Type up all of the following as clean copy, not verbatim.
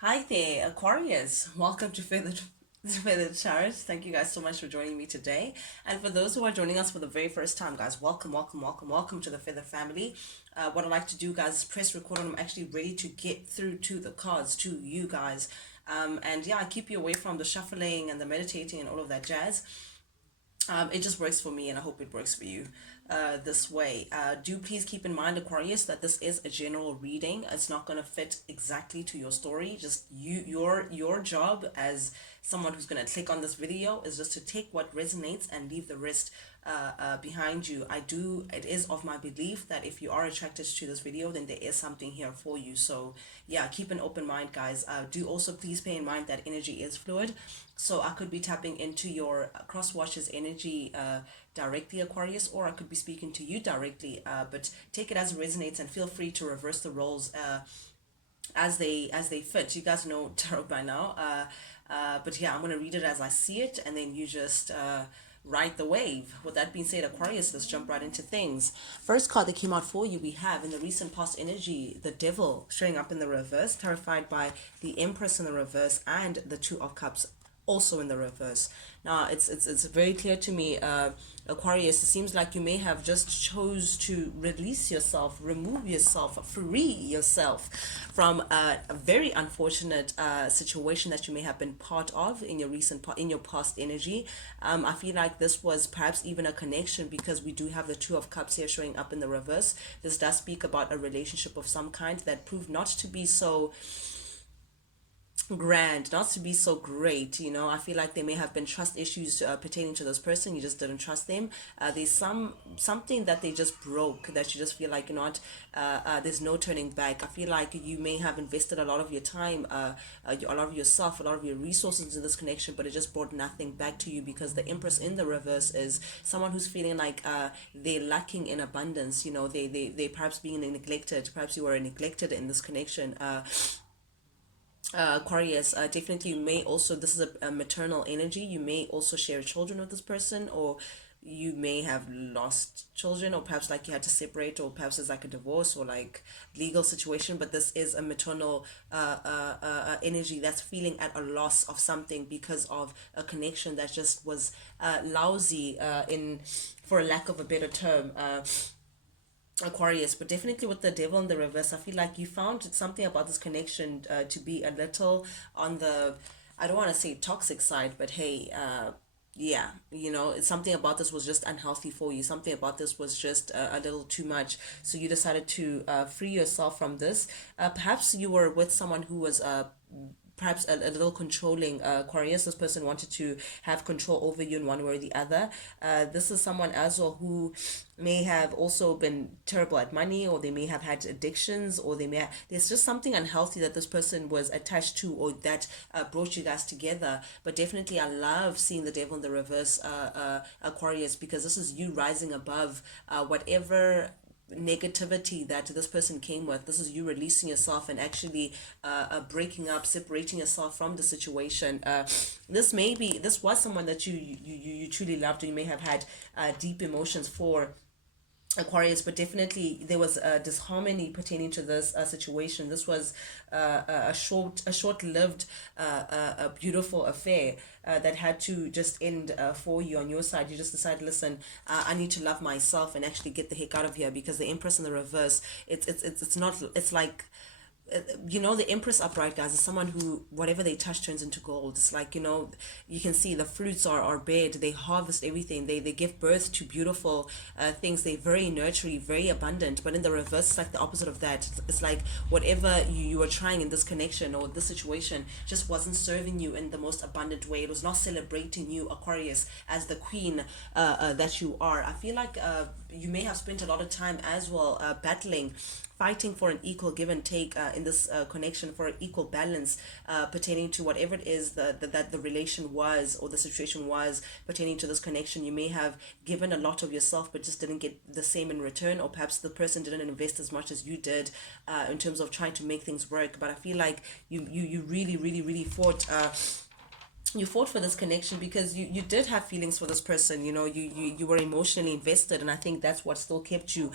Hi there, Aquarius. Welcome to Feathered Charts. Thank you guys so much for joining me today. And for those who are joining us for the very first time, guys, welcome to the Feather family. What I like to do, guys, is press record and I'm actually ready to get through to the cards to you guys. And yeah, I keep you away from the shuffling and the meditating and all of that jazz. It just works for me and I hope it works for you this way. Do please keep in mind, Aquarius, that this is a general reading. It's not going to fit exactly to your story. Just your job as someone who's going to click on this video is just to take what resonates and leave the rest behind you. It is of my belief that if you are attracted to this video, then there is something here for you. So yeah, keep an open mind, guys. Do also please pay in mind that energy is fluid. So I could be tapping into your cross watchers energy directly, Aquarius, or I could be speaking to you directly. But take it as it resonates and feel free to reverse the roles as they fit. You guys know tarot by now. But yeah, I'm gonna read it as I see it, and then you just ride the wave. With that being said, Aquarius, let's jump right into things. First card that came out for you, we have in the recent past energy, the Devil showing up in the reverse, clarified by the Empress in the reverse and the Two of Cups also in the reverse. Now it's very clear to me, Aquarius, it seems like you may have just chose to release yourself, remove yourself, free yourself from a very unfortunate situation that you may have been part of in your in your past energy. I feel like this was perhaps even a connection because we do have the Two of Cups here showing up in the reverse. This does speak about a relationship of some kind that proved not to be so grand, not to be so great. I feel like there may have been trust issues pertaining to this person. You just didn't trust them. There's something that they just broke that you just feel like, there's no turning back. I feel like you may have invested a lot of your time, a lot of yourself, a lot of your resources in this connection, but it just brought nothing back to you because the Empress in the reverse is someone who's feeling like they're lacking in abundance. They perhaps being neglected. Perhaps you were neglected in this connection. Aquarius, definitely you may also, this is a maternal energy. You may also share children with this person, or you may have lost children, or perhaps like you had to separate, or perhaps it's like a divorce or like legal situation. But this is a maternal energy that's feeling at a loss of something because of a connection that just was lousy, in for a lack of a better term. Aquarius, but definitely with the Devil in the reverse, I feel like you found something about this connection to be a little on the, I don't want to say toxic side, but hey, yeah, it's something about this was just unhealthy for you. Something about this was just a little too much. So you decided to free yourself from this. Perhaps you were with someone who was perhaps a little controlling. Aquarius, this person wanted to have control over you in one way or the other. This is someone as well who may have also been terrible at money, or they may have had addictions, or there's just something unhealthy that this person was attached to, or that brought you guys together. But definitely I love seeing the Devil in the reverse, Aquarius, because this is you rising above whatever negativity that this person came with. This is you releasing yourself and actually breaking up, separating yourself from the situation. This was someone that you truly loved, or you may have had deep emotions for, Aquarius, but definitely there was a disharmony pertaining to this situation. This was a short-lived, a beautiful affair that had to just end for you on your side. You just decided, listen, I need to love myself and actually get the heck out of here, because the Empress in the reverse, it's not, it's like, the Empress upright, guys, is someone who whatever they touch turns into gold. It's like, you can see the fruits are bared. They harvest everything. They give birth to beautiful things. They're very nurturing, very abundant. But in the reverse, it's like the opposite of that. It's like whatever you were trying in this connection or this situation just wasn't serving you in the most abundant way. It was not celebrating you, Aquarius, as the queen that you are. I feel like you may have spent a lot of time as well battling, fighting for an equal give and take in this connection, for an equal balance pertaining to whatever it is that the relation was, or the situation was pertaining to this connection. You may have given a lot of yourself but just didn't get the same in return, or perhaps the person didn't invest as much as you did in terms of trying to make things work. But I feel like you really, really, really fought you fought for this connection because you did have feelings for this person. You were emotionally invested, and I think that's what still kept you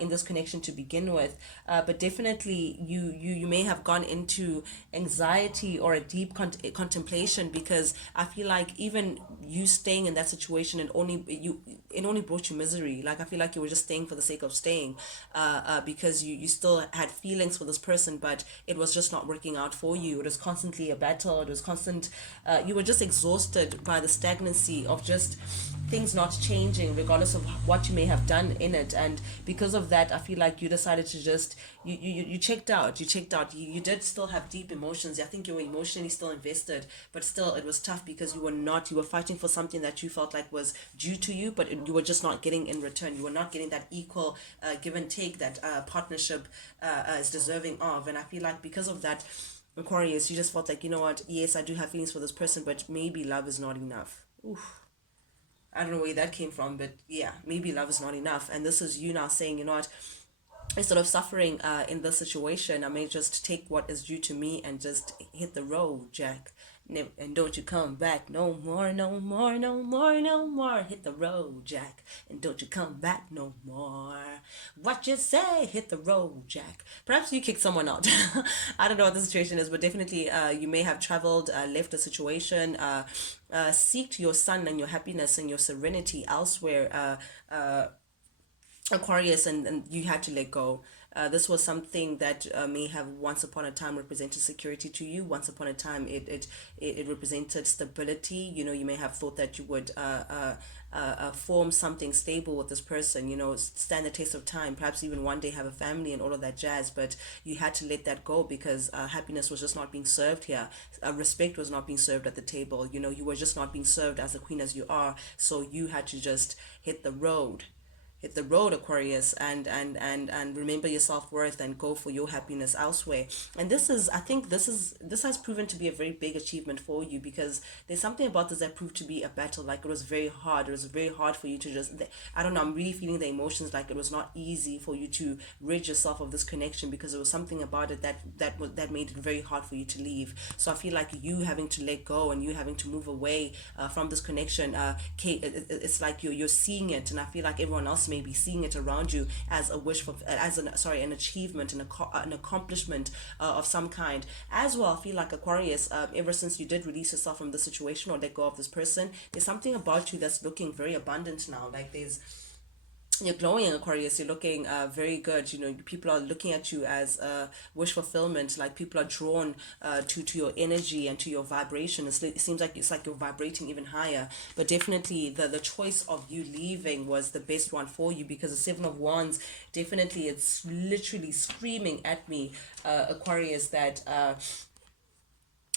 in this connection to begin with. But definitely you may have gone into anxiety or a deep contemplation, because I feel like even you staying in that situation, it only brought you misery. Like, I feel like you were just staying for the sake of staying, because you still had feelings for this person, but it was just not working out for you. It was constantly a battle. It was constant. You were just exhausted by the stagnancy of just things not changing, regardless of what you may have done in it. And because of that, I feel like you decided to just you checked out. You did still have deep emotions. I think you were emotionally still invested, but still it was tough because you were fighting for something that you felt like was due to you, but you were just not getting in return. You were not getting that equal give and take that partnership is deserving of. And I feel like because of that, Aquarius, you just felt like, you know what, yes, I do have feelings for this person, but maybe love is not enough. Oof. I don't know where that came from, but yeah, maybe love is not enough. And this is you now saying, you know what, instead of suffering in this situation, I may just take what is due to me and just hit the road, Jack. And don't you come back no more, no more, no more, no more. Hit the road, Jack. And don't you come back no more. What you say? Hit the road, Jack. Perhaps you kicked someone out. I don't know what the situation is, but definitely you may have traveled, left a situation, seeked your sun and your happiness and your serenity elsewhere. Aquarius, and you had to let go. This was something that may have once upon a time represented security to you. Once upon a time, it represented stability. You may have thought that you would form something stable with this person, stand the test of time, perhaps even one day have a family and all of that jazz. But you had to let that go because happiness was just not being served here. Respect was not being served at the table. You were just not being served as the queen as you are. So you had to just hit the road, Aquarius, and remember your self-worth and go for your happiness elsewhere. And this has proven to be a very big achievement for you, because there's something about this that proved to be a battle. Like, it was very hard. It was very hard for you to just, I don't know, I'm really feeling the emotions. Like, it was not easy for you to rid yourself of this connection, because there was something about it that made it very hard for you to leave. So I feel like you having to let go and you having to move away from this connection, it's like you're seeing it, and I feel like everyone else may be seeing it around you as a wish for, an achievement and an accomplishment of some kind as well. I feel like, Aquarius, ever since you did release yourself from the situation or let go of this person, there's something about you that's looking very abundant now. Like, you're glowing, Aquarius. You're looking very good. People are looking at you as wish fulfillment. Like, people are drawn to your energy and to your vibration. It seems like it's like you're vibrating even higher. But definitely the choice of you leaving was the best one for you, because the Seven of Wands, definitely, it's literally screaming at me, Aquarius, that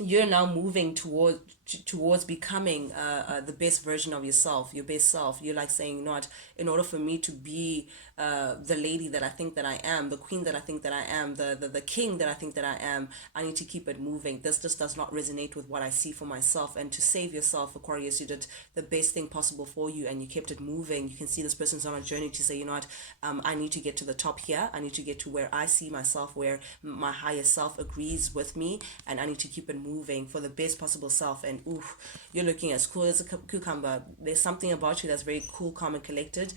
you're now moving towards becoming the best version of yourself, your best self. You're like saying, not in order for me to be the lady that I think that I am, the queen that I think that I am, the king that I think that I am, I need to keep it moving. This just does not resonate with what I see for myself. And to save yourself, Aquarius, you did the best thing possible for you, and you kept it moving. You can see this person's on a journey to say, you know what, I need to get to the top here. I need to get to where I see myself, where my higher self agrees with me, and I need to keep it moving for the best possible self. And oof, you're looking as cool as a cucumber. There's something about you that's very cool, calm, and collected.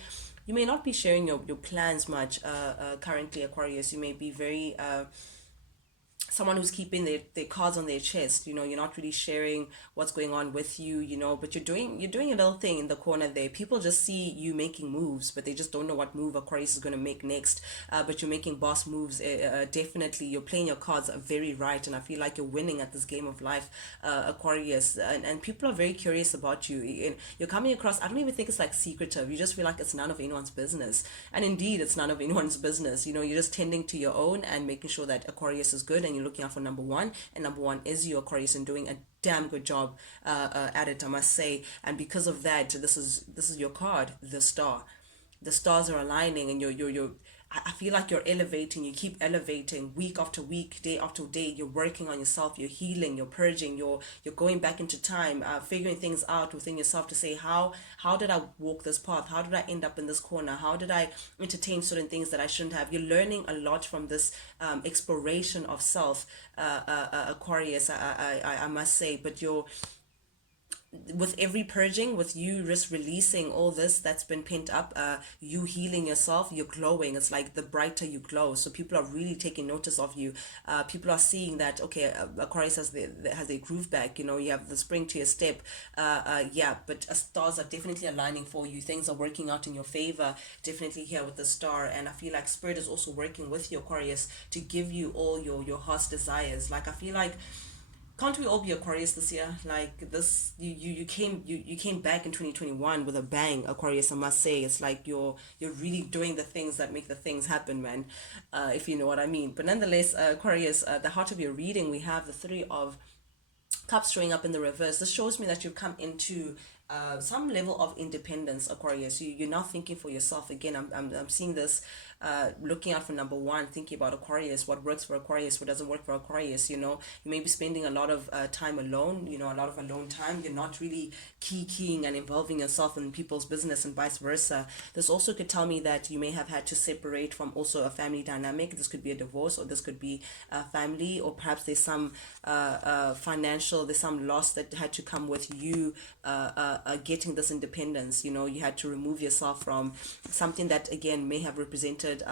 You may not be sharing your plans much currently, Aquarius. You may be very someone who's keeping their cards on their chest. You're not really sharing what's going on with you, but you're doing a little thing in the corner there. People just see you making moves, but they just don't know what move Aquarius is going to make next. But you're making boss moves. Definitely, you're playing your cards very right, and I feel like you're winning at this game of life, Aquarius. And people are very curious about you. And you're coming across, I don't even think it's like secretive. You just feel like it's none of anyone's business. And indeed, it's none of anyone's business. You're just tending to your own and making sure that Aquarius is good, and you're looking out for number one, and number one is you, Aquarius, and doing a damn good job at it, I must say. And because of that, this is your card, the star. The stars are aligning, and you're I feel like you're elevating. You keep elevating week after week, day after day. You're working on yourself. You're healing. You're purging. You're going back into time, figuring things out within yourself to say, how did I walk this path? How did I end up in this corner? How did I entertain certain things that I shouldn't have? You're learning a lot from this exploration of self, Aquarius. I must say, but you're with every purging, with you just releasing all this that's been pent up, you healing yourself, you're glowing. It's like the brighter you glow, so people are really taking notice of you. People are seeing that, okay, Aquarius has their groove back. You know, you have the spring to your step. Yeah, but stars are definitely aligning for you. Things are working out in your favor, definitely here with the star. And I feel like spirit is also working with you, Aquarius, to give you all your heart's desires. Like, I feel like, can't we all be Aquarius this year? Like this, you came back in 2021 with a bang, Aquarius. I must say, it's like you're really doing the things that make the things happen, man. If you know what I mean. But nonetheless, Aquarius, the heart of your reading, we have the Three of Cups showing up in the reverse. This shows me that you've come into some level of independence, Aquarius. You're now thinking for yourself again. I'm seeing this, looking out for number one, thinking about Aquarius, what works for Aquarius, what doesn't work for Aquarius. You know, you may be spending a lot of time alone, you know, a lot of alone time. You're not really keying and involving yourself in people's business and vice versa. This also could tell me that you may have had to separate from also a family dynamic. This could be a divorce, or this could be a family, or perhaps there's some financial, there's some loss that had to come with you getting this independence. You know, you had to remove yourself from something that again may have represented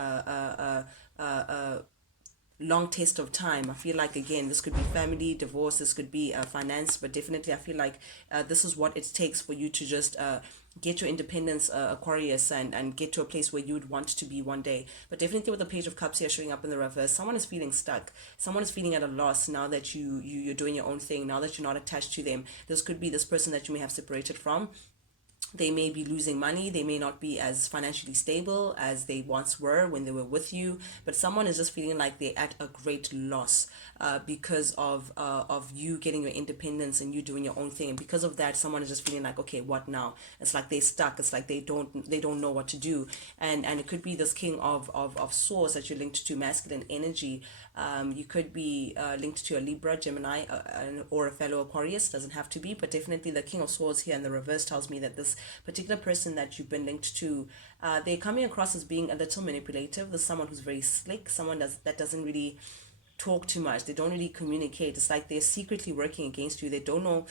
long test of time. I feel like again this could be family, divorce, this could be finance, but definitely I feel like this is what it takes for you to just get your independence, Aquarius, and get to a place where you would want to be one day. But definitely with the Page of Cups here showing up in the reverse, someone is feeling stuck. Someone is feeling at a loss now that you're doing your own thing, now that you're not attached to them. This could be this person that you may have separated from. They may be losing money. They may not be as financially stable as they once were when they were with you. But someone is just feeling like they're at a great loss because of you getting your independence and you doing your own thing. And because of that, someone is just feeling like, okay, what now? It's like they're stuck. It's like they don't know what to do. And it could be this King of Swords that you're linked to, masculine energy. You could be linked to a Libra, Gemini, or a fellow Aquarius. Doesn't have to be, but definitely the King of Swords here in the reverse tells me that this particular person that you've been linked to, they're coming across as being a little manipulative. There's someone who's very slick, someone that doesn't really talk too much. They don't really communicate. It's like they're secretly working against you. They don't know.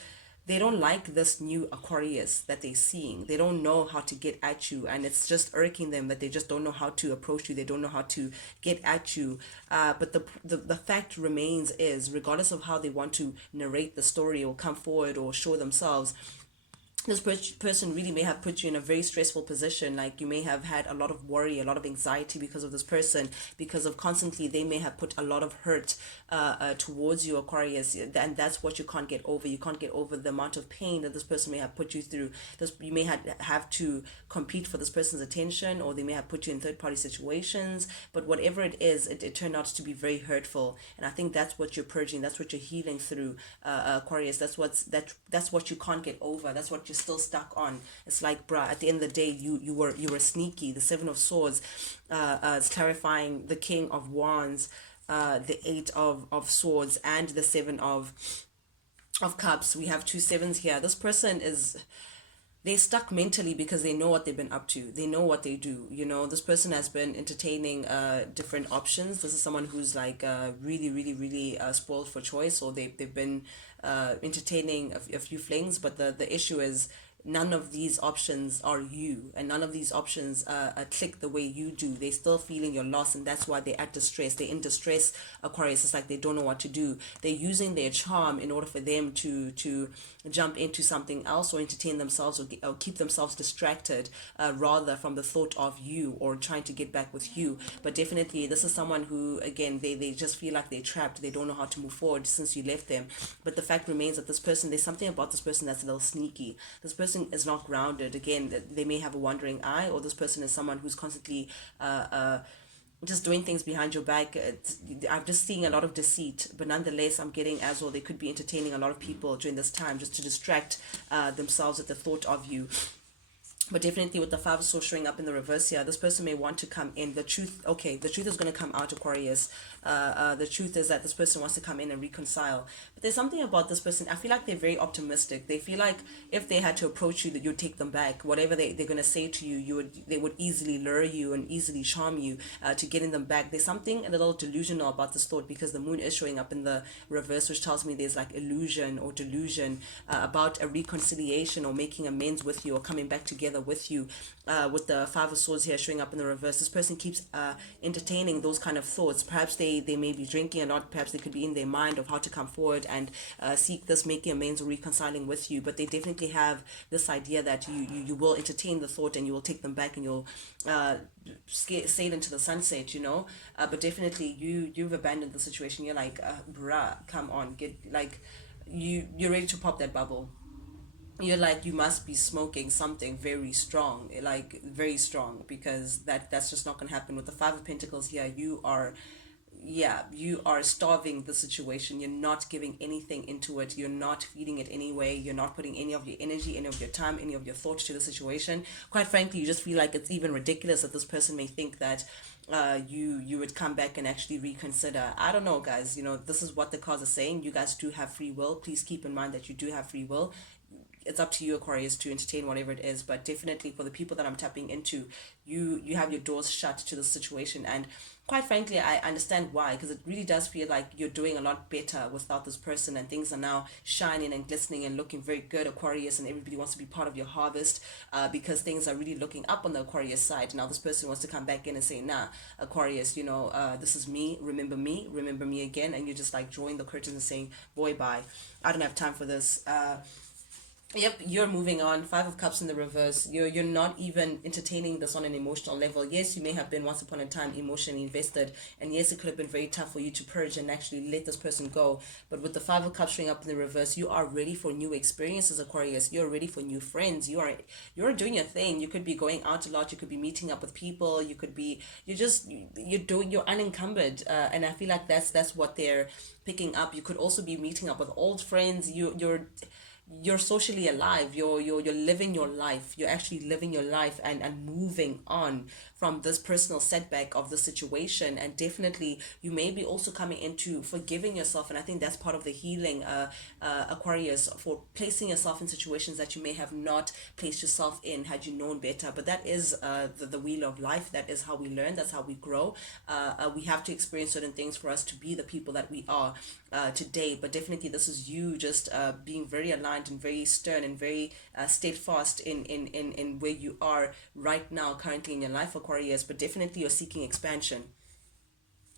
They don't like this new Aquarius that they're seeing. They don't know how to get at you, and it's just irking them that they just don't know how to approach you. They don't know how to get at you. But the fact remains is, regardless of how they want to narrate the story or come forward or show themselves, this person really may have put you in a very stressful position. Like, you may have had a lot of worry, a lot of anxiety because of this person, because of constantly they may have put a lot of hurt towards you, Aquarius, and that's what you can't get over. You can't get over the amount of pain that this person may have put you through. You may have to compete for this person's attention, or they may have put you in third-party situations, but whatever it is, it turned out to be very hurtful. And I think that's what you're purging, that's what you're healing through, Aquarius. That's what you can't get over, that's what you're still stuck on. It's like, bruh, at the end of the day, you were sneaky. The Seven of Swords is clarifying the King of Wands, the Eight of Swords, and the Seven of Cups. We have two sevens here. This person they're stuck mentally because they know what they've been up to. They know what they do. You know, this person has been entertaining different options. This is someone who's like really, really, really spoiled for choice, or they've been entertaining a few flings. But the issue is, none of these options are you, and none of these options click the way you do. They're still feeling your loss, and that's why they're at distress. They're in distress, Aquarius. It's like they don't know what to do. They're using their charm in order for them to jump into something else, or entertain themselves, or keep themselves distracted rather from the thought of you, or trying to get back with you. But definitely this is someone who, again, they just feel like they're trapped. They don't know how to move forward since you left them. But the fact remains that this person, there's something about this person that's a little sneaky. This person is not grounded. Again, they may have a wandering eye, or this person is someone who's constantly just doing things behind your back. I'm just seeing a lot of deceit, but nonetheless, I'm getting as well, they could be entertaining a lot of people during this time just to distract themselves at the thought of you. But definitely with the five of swords showing up in the reverse here, this person may want to come in. The truth, okay, the truth is going to come out, Aquarius. The truth is that this person wants to come in and reconcile. But there's something about this person. I feel like they're very optimistic. They feel like if they had to approach you, that you'd take them back. Whatever they're going to say to you, they would easily lure you and easily charm you to getting them back. There's something a little delusional about this thought, because the moon is showing up in the reverse, which tells me there's like illusion or delusion about a reconciliation or making amends with you or coming back together with you. With the five of swords here showing up in the reverse, this person keeps entertaining those kind of thoughts. Perhaps they may be drinking a lot. Perhaps they could be in their mind of how to come forward and seek this making amends or reconciling with you. But they definitely have this idea that you will entertain the thought and you will take them back and you'll sail into the sunset, but definitely you've abandoned the situation. You're like, bruh, come on, get like, you're ready to pop that bubble. You're like, you must be smoking something very strong, like very strong, because that's just not gonna happen. With the five of pentacles here, you are, yeah, you are starving the situation. You're not giving anything into it. You're not feeding it anyway. You're not putting any of your energy, any of your time, any of your thoughts to the situation. Quite frankly, you just feel like it's even ridiculous that this person may think that you would come back and actually reconsider. I don't know, guys. This is what the cards are saying. You guys do have free will. Please keep in mind that you do have free will. It's up to you, Aquarius, to entertain whatever it is. But definitely for the people that I'm tapping into, you have your doors shut to the situation. And quite frankly, I understand why, because it really does feel like you're doing a lot better without this person, and things are now shining and glistening and looking very good, Aquarius, and everybody wants to be part of your harvest, because things are really looking up on the Aquarius side. Now this person wants to come back in and say, nah, Aquarius, this is me, remember me again. And you're just like drawing the curtains and saying, boy, bye, I don't have time for this. Yep, you're moving on. Five of Cups in the reverse. You're not even entertaining this on an emotional level. Yes, you may have been once upon a time emotionally invested, and yes, it could have been very tough for you to purge and actually let this person go. But with the Five of Cups showing up in the reverse, you are ready for new experiences, Aquarius. You're ready for new friends. You're doing your thing. You could be going out a lot. You could be meeting up with people. You could be you're unencumbered, and I feel like that's what they're picking up. You could also be meeting up with old friends. You're socially alive. You're living your life. You're actually living your life and moving on from this personal setback of the situation. And definitely you may be also coming into forgiving yourself, and I think that's part of the healing, Aquarius, for placing yourself in situations that you may have not placed yourself in had you known better. But that is the wheel of life. That is how we learn. That's how we grow. We have to experience certain things for us to be the people that we are today. But definitely this is you just being very aligned and very stern and very steadfast in where you are right now currently in your life, Aquarius. But definitely you're seeking expansion.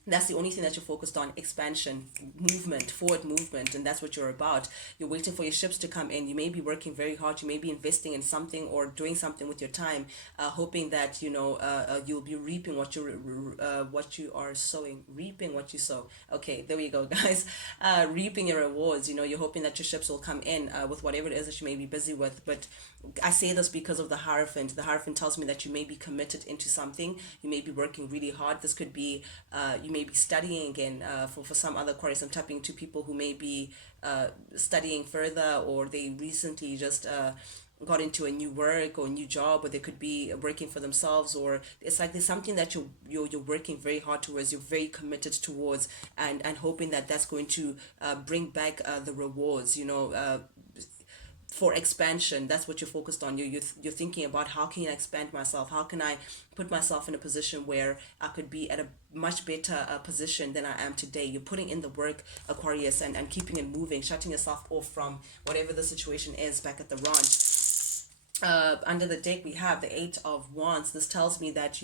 That's the only thing that you're focused on: expansion, movement, forward movement. And that's what you're about. You're waiting for your ships to come in. You may be working very hard. You may be investing in something or doing something with your time, hoping that you'll be reaping what you are sowing. Reaping what you sow. Okay, there we go, guys. Reaping your rewards. You're hoping that your ships will come in with whatever it is that you may be busy with. But I say this because of the Hierophant. The Hierophant tells me that you may be committed into something. You may be working really hard. This could be you may be studying again. For some other Aquarius, I'm tapping to people who may be studying further, or they recently just got into a new work or a new job, or they could be working for themselves, or it's like there's something that you're working very hard towards, you're very committed towards, and hoping that that's going to bring back the rewards, for expansion. That's what you're focused on. You're thinking about, how can I expand myself, how can I put myself in a position where I could be at a much better position than I am today. You're putting in the work, Aquarius, and keeping it moving, shutting yourself off from whatever the situation is back at the ranch. Under the deck we have the Eight of Wands. This tells me that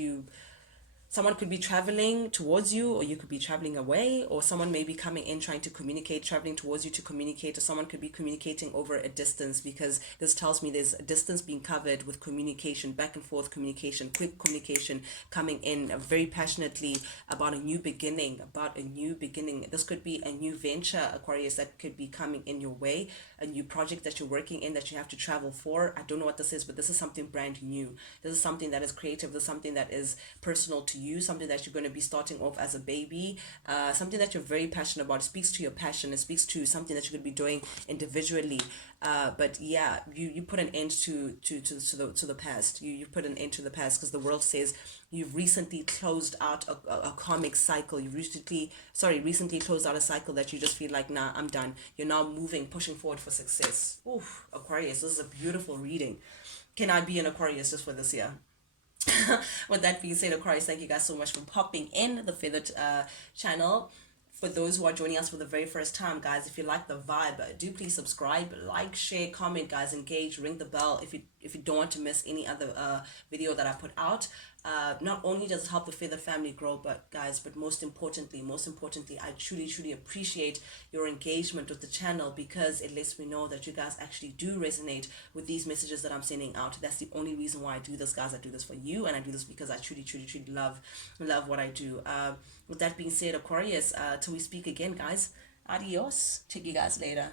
someone could be traveling towards you, or you could be traveling away, or someone may be coming in trying to communicate, traveling towards you to communicate, or someone could be communicating over a distance, because this tells me there's a distance being covered with communication, back and forth communication, quick communication coming in very passionately about a new beginning, This could be a new venture, Aquarius, that could be coming in your way, a new project that you're working in that you have to travel for. I don't know what this is, but this is something brand new. This is something that is creative. This is something that is personal to you. you, something that you're going to be starting off as a baby, something that you're very passionate about. It speaks to your passion. It speaks to something that you're going to be doing individually. But yeah, you put an end to the past. You put an end to the past because the world says you've recently closed out a karmic cycle. You recently closed out a cycle that you just feel like, nah, I'm done. You're now moving, pushing forward for success. Oof, Aquarius, this is a beautiful reading. Can I be an Aquarius just for this year? With that being said, Aquarius, thank you guys so much for popping in the Feathered channel. For those who are joining us for the very first time, guys, if you like the vibe, do please subscribe, like, share, comment, guys, engage, ring the bell if you don't want to miss any other video that I put out. Not only does it help the Feather family grow, but guys, but most importantly, I truly appreciate your engagement with the channel, because it lets me know that you guys actually do resonate with these messages that I'm sending out. That's the only reason why I do this, guys. I do this for you, and I do this because I truly love what I do. With that being said, Aquarius, till we speak again, guys, adios. Check you guys later.